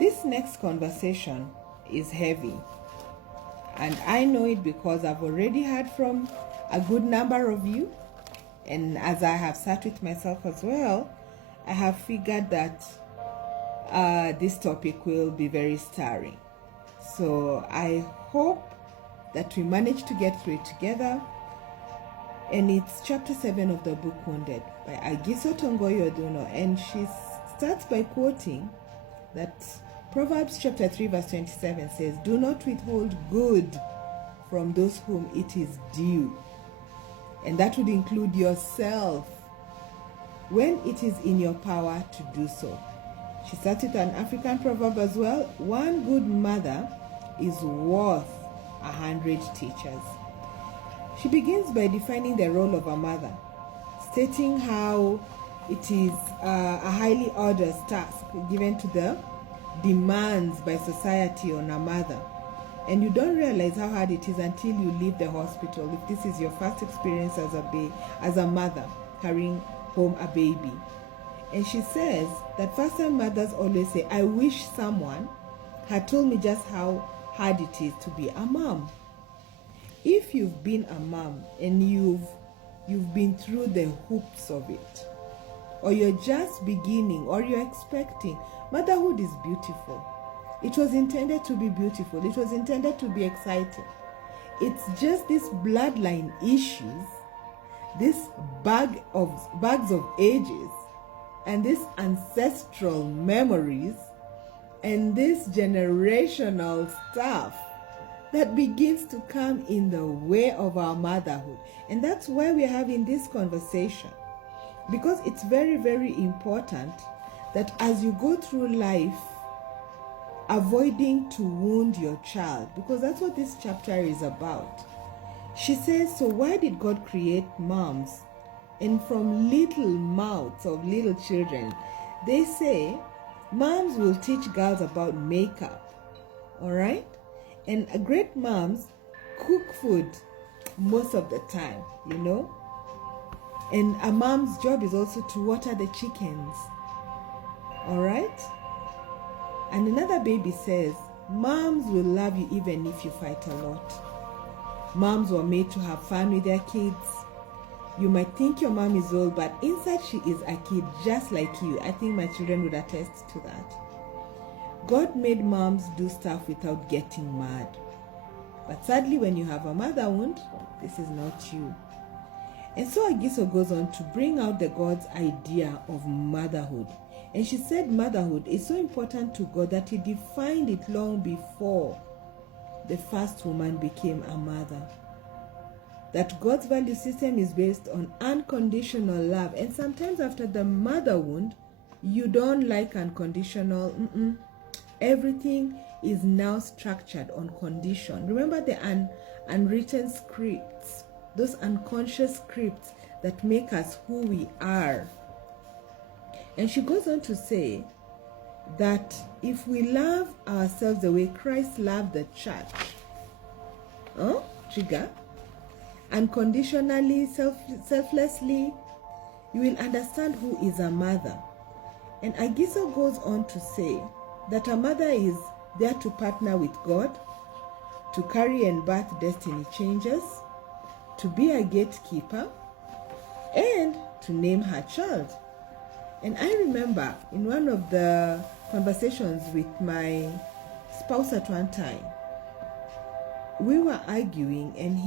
This next conversation is heavy, and I know it because I've already heard from a good number of you, and as I have sat with myself as well, I have figured that this topic will be very stirring. So I hope that we manage to get through it together. And it's chapter 7 of the book Wounded by Agiso Tongoyo Oduno, and she starts by quoting that Proverbs chapter 3 verse 27 says, "Do not withhold good from those whom it is due." And that would include yourself when it is in your power to do so. She starts with an African proverb as well. One good mother is worth 100 teachers. She begins by defining the role of a mother, stating how it is a highly arduous task given to the demands by society on a mother. And you don't realize how hard it is until you leave the hospital, if this is your first experience as a mother carrying home a baby. And she says that first-time mothers always say, "I wish someone had told me just how hard it is to be a mom." If you've been a mom and you've been through the hoops of it, or you're just beginning, or you're expecting, motherhood is beautiful. It was intended to be beautiful. It was intended to be exciting. It's just these bloodline issues, this bags of ages, and these ancestral memories, and this generational stuff that begins to come in the way of our motherhood. And that's why we're having this conversation, because it's very, very important that as you go through life, avoiding to wound your child, because that's what this chapter is about. She says, so why did God create moms? And from little mouths of little children, they say moms will teach girls about makeup, all right? And great moms cook food most of the time, you know? And a mom's job is also to water the chickens, all right? And another baby says, moms will love you even if you fight a lot. Moms were made to have fun with their kids. You might think your mom is old, but inside she is a kid just like you. I think my children would attest to that. God made moms do stuff without getting mad. But sadly, when you have a mother wound, this is not you. And so Agiso goes on to bring out the God's idea of motherhood. And she said motherhood is so important to God that he defined it long before the first woman became a mother. That God's value system is based on unconditional love. And sometimes after the mother wound, you don't like unconditional. Everything is now structured on condition. Remember the unwritten scripts, those unconscious scripts that make us who we are. And she goes on to say that if we love ourselves the way Christ loved the church, trigger, unconditionally, selflessly, you will understand who is a mother. And Agiso goes on to say that a mother is there to partner with God, to carry and birth destiny changes, to be a gatekeeper, and to name her child. And I remember in one of the conversations with my spouse at one time, we were arguing, and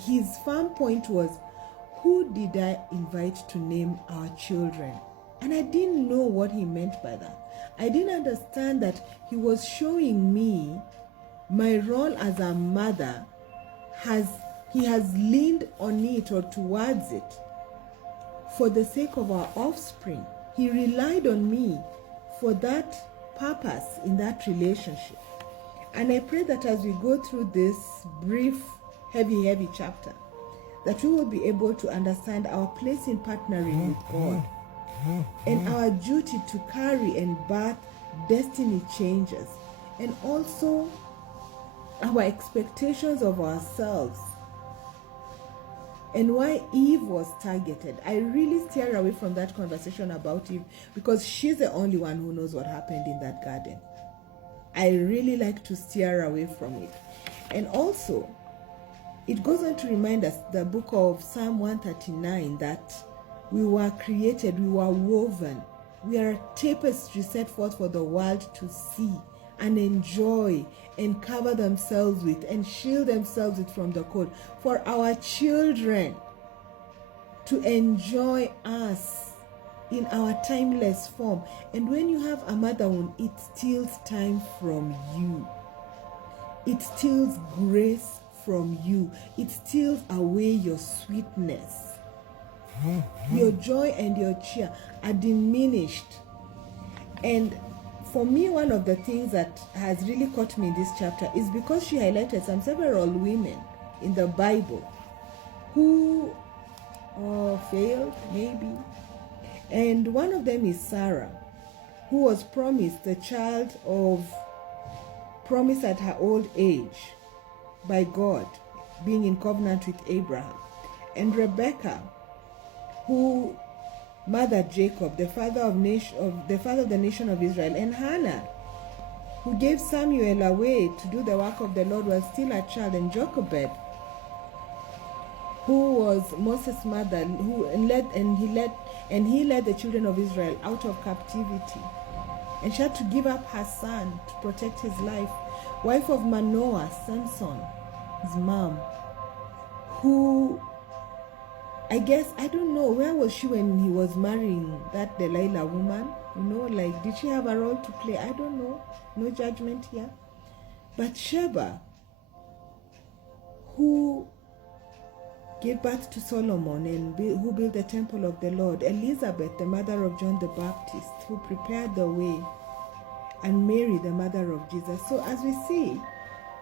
his firm point was, who did I invite to name our children? And I didn't know what he meant by that. I didn't understand that he was showing me my role as a mother. He has leaned on it or towards it for the sake of our offspring. He relied on me for that purpose in that relationship. And I pray that as we go through this brief, heavy chapter, that we will be able to understand our place in partnering with God and our duty to carry and birth destiny changes, and also our expectations of ourselves, and why Eve was targeted. I really steer away from that conversation about Eve because she's the only one who knows what happened in that garden. I really like to steer away from it. And also, it goes on to remind us, the book of Psalm 139, that we were created, we were woven. We are a tapestry set forth for the world to see and enjoy and cover themselves with and shield themselves with from the cold. For our children to enjoy us in our timeless form. And when you have a mother wound, it steals time from you. It steals grace from you. It steals away your sweetness. Your joy and your cheer are diminished. And for me, one of the things that has really caught me in this chapter is because she highlighted several women in the Bible who failed, maybe. And one of them is Sarah, who was promised a child of promise at her old age by God, being in covenant with Abraham. And Rebecca, who mothered Jacob, the father of the nation of Israel. And Hannah, who gave Samuel away to do the work of the Lord, was still a child. And Jochebed, who was Moses' mother, he led the children of Israel out of captivity. And she had to give up her son to protect his life. Wife of Manoah, Samson, his mom, who, I guess, I don't know, where was she when he was marrying that Delilah woman? Like, did she have a role to play? I don't know. No judgment here. But Sheba, who gave birth to Solomon and who built the temple of the Lord. Elizabeth, the mother of John the Baptist, who prepared the way. And Mary, the mother of Jesus. So as we see,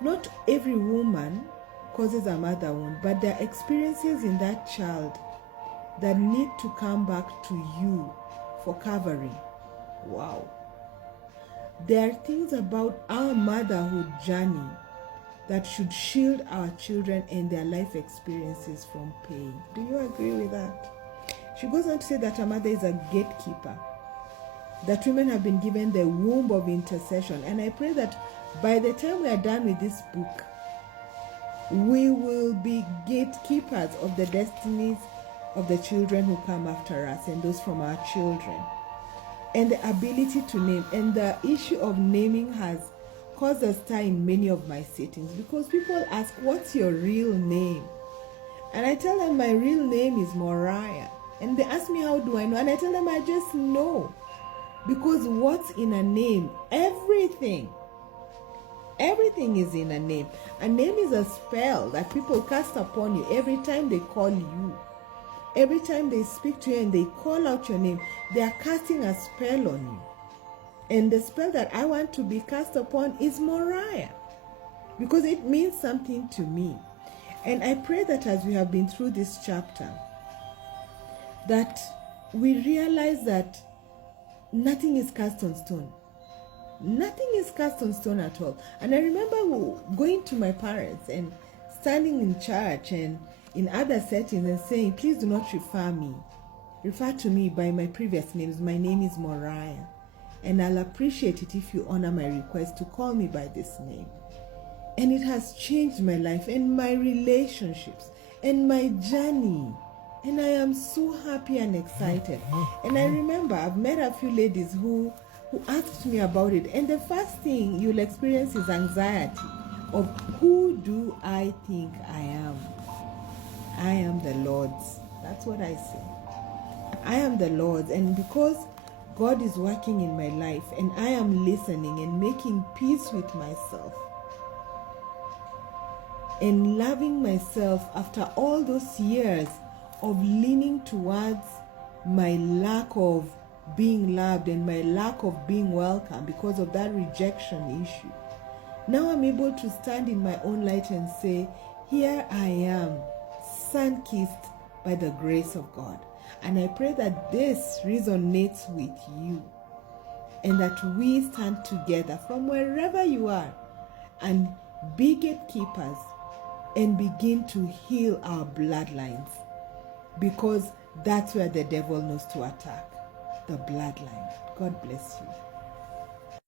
not every woman causes a mother wound, but there are experiences in that child that need to come back to you for covering. Wow. There are things about our motherhood journey that should shield our children and their life experiences from pain. Do you agree with that? She goes on to say that a mother is a gatekeeper, that women have been given the womb of intercession. And I pray that by the time we are done with this book, we will be gatekeepers of the destinies of the children who come after us and those from our children. And the ability to name. And the issue of naming has caused a stir in many of my sittings, because people ask, what's your real name? And I tell them my real name is Moriah. And they ask me, how do I know? And I tell them I just know. Because what's in a name? Everything. Everything is in a name. A name is a spell that people cast upon you every time they call you. Every time they speak to you and they call out your name, they are casting a spell on you. And the spell that I want to be cast upon is Moriah, because it means something to me. And I pray that as we have been through this chapter, that we realize that nothing is cast on stone. Nothing is cast on stone at all. And I remember going to my parents and standing in church and in other settings and saying, please do not refer to me by my previous names. My name is Moriah, and I'll appreciate it if you honor my request to call me by this name. And it has changed my life and my relationships and my journey. And I am so happy and excited. And I remember I've met a few ladies who asked me about it. And the first thing you'll experience is anxiety of, who do I think I am? I am the Lord's. That's what I say. I am the Lord's. And because God is working in my life and I am listening and making peace with myself and loving myself after all those years of leaning towards my lack of being loved and my lack of being welcome because of that rejection issue. Now I'm able to stand in my own light and say, here I am, sun-kissed by the grace of God. And I pray that this resonates with you and that we stand together from wherever you are and be gatekeepers and begin to heal our bloodlines, because that's where the devil knows to attack, the bloodline. God bless you.